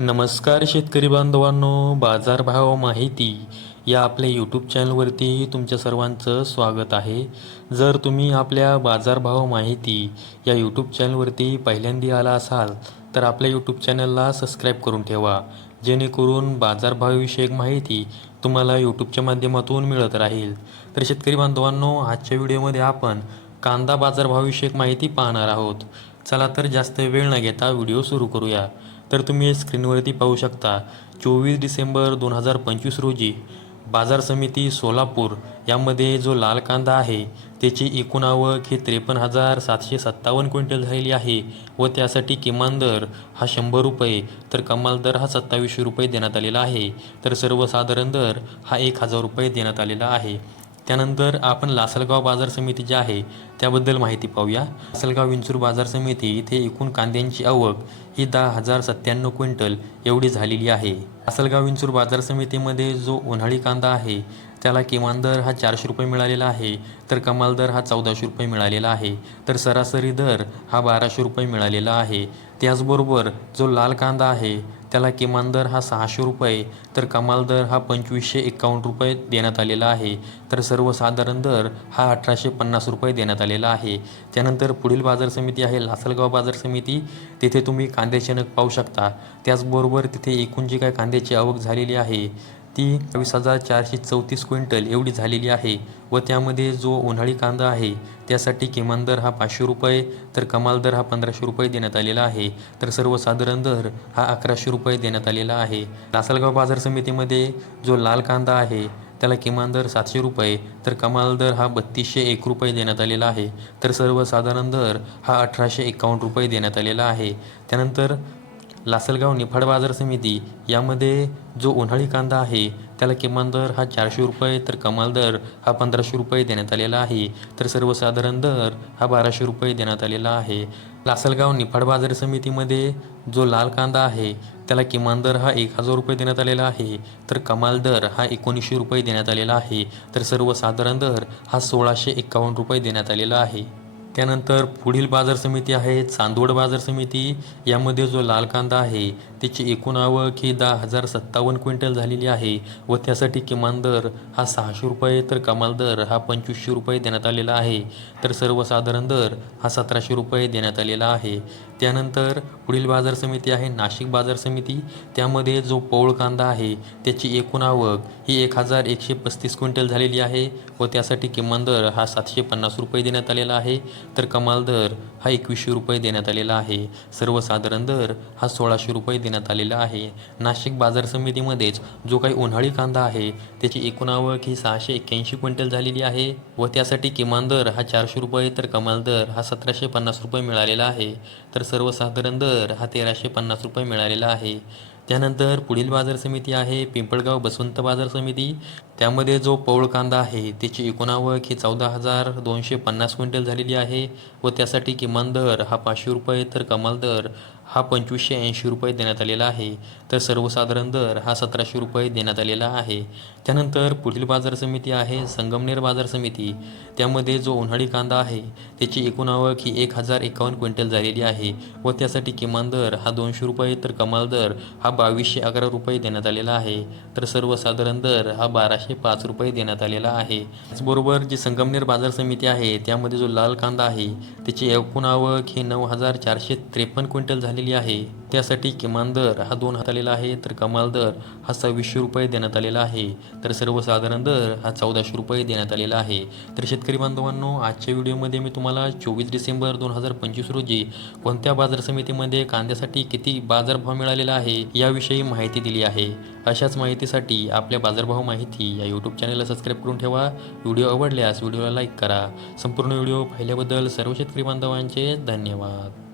नमस्कार शेतकरी बांधवांनो बाजारभाव माहिती या आपल्या यूट्यूब चॅनलवरती तुमच्या सर्वांचं स्वागत आहे. जर तुम्ही आपल्या बाजारभाव माहिती या यूट्यूब चॅनलवरती पहिल्यांदा आला असाल तर आपल्या यूट्यूब चॅनलला सबस्क्राईब करून ठेवा. जेणेकरून बाजारभावविषयक माहिती तुम्हाला यूट्यूबच्या माध्यमातून मिळत राहील. तर शेतकरी बांधवांनो आजच्या व्हिडिओमध्ये आपण कांदा बाजारभावविषयक माहिती पाहणार आहोत. चला तर जास्त वेळ न घेता व्हिडिओ सुरू करूया. तर तुम्ही स्क्रीनवरती पाहू शकता. चोवीस डिसेंबर दोन हजार पंचवीस रोजी बाजार समिती सोलापूर यामध्ये जो लाल कांदा आहे त्याची एकूण आवक ही त्रेपन्न हजार सातशे सत्तावन्न क्विंटल झालेली आहे व त्यासाठी किमान दर हा शंभर रुपये तर कमाल दर हा सत्तावीसशे रुपये देण्यात आलेला आहे. तर सर्वसाधारण दर हा एक हजार रुपये देण्यात आलेला आहे. त्यानंतर आपण लासलगाव बाजार समिती जी आहे त्याबद्दल माहिती पाहूया. लासलगाव विंचूर बाजार समिती इथे एकूण कांद्यांची आवक ही दहा हजार सत्त्याण्णव क्विंटल एवढी झालेली आहे. लासलगाव विंचूर बाजार समितीमध्ये जो उन्हाळी कांदा आहे त्याला किमान दर हा चारशे रुपये मिळालेला आहे तर कमाल दर हा चौदाशे रुपये मिळालेला आहे तर सरासरी दर हा बाराशे रुपये मिळालेला आहे. त्याचबरोबर जो लाल कांदा आहे त्याला किमान दर हा सहाशे रुपये तर कमाल दर हा पंचवीसशे एकावन्न रुपये देण्यात आलेला आहे. तर सर्वसाधारण दर हा अठराशे पन्नास रुपये देण्यात आलेला आहे. त्यानंतर पुढील बाजार समिती आहे लासलगाव बाजार समिती. तिथे तुम्ही कांद्याचे नग पाहू शकता. त्याचबरोबर तिथे एकूण जी काय कांद्याची आवक झालेली आहे ती वीस हजार चारशे चौतीस क्विंटल एवढी झालेली आहे व त्यामध्ये जो उन्हाळी कांदा आहे त्यासाठी किमान दर हा पाचशे रुपये तर कमाल दर हा पंधराशे रुपये देण्यात आलेला आहे. तर सर्वसाधारण दर हा अकराशे रुपये देण्यात आलेला आहे. लासलगाव बाजार समितीमध्ये जो लाल कांदा आहे त्याला किमान दर सातशे रुपये तर कमाल दर हा बत्तीसशे एक रुपये देण्यात आलेला आहे. तर सर्वसाधारण दर हा अठराशे एकावन्न रुपये देण्यात आलेला आहे. त्यानंतर लासलगाव निफाड बाजार समिती यामध्ये जो उन्हाळी कांदा आहे त्याला किमान दर हा चारशे रुपये तर कमाल दर हा पंधराशे रुपये देण्यात आलेला आहे. तर सर्वसाधारण दर हा बाराशे रुपये देण्यात आलेला आहे. लासलगाव निफाड बाजार समितीमध्ये जो लाल कांदा आहे त्याला किमान दर हा एक हजार रुपये देण्यात आलेला आहे. तर कमाल दर हा एकोणीसशे रुपये देण्यात आलेला आहे. तर सर्वसाधारण दर हा सोळाशे एकावन्न रुपये देण्यात आलेला आहे. त्यानंतर पुढील बाजार समिती आहे चांदवड बाजार समिती यामध्ये जो लाल कांदा आहे त्याची एकूण आवक ही दहा हजार सत्तावन्न क्विंटल झालेली आहे व त्यासाठी किमान दर हा सहाशे रुपये. तर कमाल दर हा पंचवीसशे रुपये देण्यात आलेला आहे. तर सर्वसाधारण दर हा सतराशे रुपये देण्यात आलेला आहे. त्यानंतर पुढील बाजार समिती आहे नाशिक बाजार समिती. त्यामध्ये जो पोळ कांदा आहे त्याची एकूण आवक ही एक हजार एकशे पस्तीस क्विंटल झालेली आहे व त्यासाठी किमान दर हा सातशे पन्नास रुपये देण्यात आलेला आहे. तर कमाल दर हा एकवीसशे रुपये देण्यात आलेला आहे. सर्वसाधारण दर हा सोळाशे रुपये देण्यात आलेला आहे. नाशिक बाजार समितीमध्येच जो काही उन्हाळी कांदा आहे त्याची एकूण आवक ही सहाशे एक्क्याऐंशी क्विंटल झालेली आहे व त्यासाठी किमान दर हा चारशे रुपये तर कमाल दर हा सतराशे पन्नास रुपये मिळालेला आहे. तर सर्वसाधारण दर हा तेराशे पन्नास रुपये मिळालेला आहे. त्यानंतर पुढील बाजार समिती आहे पिंपळगाव बसवंत बाजार समिती. त्यामध्ये जो पौळ कांदा आहे त्याची एकूण आवक ही चौदा हजार दोनशे पन्नास क्विंटल झालेली आहे व त्यासाठी किमान दर हा पाचशे रुपये तर कमाल दर हा पंचवीसशे ऐंशी रुपये देण्यात आलेला आहे. तर सर्वसाधारण दर हा सतराशे रुपये देण्यात आलेला आहे. त्यानंतर पुढील बाजार समिती आहे संगमनेर बाजार समिती. त्यामध्ये जो उन्हाळी कांदा आहे त्याची एकूण आवक ही एक हजार एकावन्न क्विंटल झालेली आहे व त्यासाठी किमान दर हा दोनशे रुपये तर कमाल दर हा बावीसशे अकरा रुपये देण्यात आलेला आहे. तर सर्वसाधारण दर हा बाराशे पाच रुपये देण्यात आलेला आहे. त्याचबरोबर जी संगमनेर बाजार समिती आहे त्यामध्ये जो लाल कांदा आहे त्याची एकूण आवक ही नऊ हजार चारशे त्रेपन्न क्विंटल झालेली आहे. त्यासाठी किमान दर हा दोन हात आलेला आहे तर कमाल दर हा सव्वीसशे रुपये देण्यात आलेला आहे. तर सर्वसाधारण दर हा चौदाशे रुपये देण्यात आलेला आहे. तर शेतकरी बांधवांनो आजच्या व्हिडिओमध्ये मी तुम्हाला चोवीस डिसेंबर दोन हजार पंचवीस रोजी कोणत्या बाजार समितीमध्ये कांद्यासाठी किती बाजारभाव मिळालेला आहे याविषयी माहिती दिली आहे. अशाच माहितीसाठी आपल्या बाजारभाव माहिती या यूट्यूब चॅनलला सबस्क्राईब करून ठेवा. व्हिडिओ आवडल्यास व्हिडिओला लाईक करा. संपूर्ण व्हिडिओ पाहिल्याबद्दल सर्व शेतकरी बांधवांचे धन्यवाद.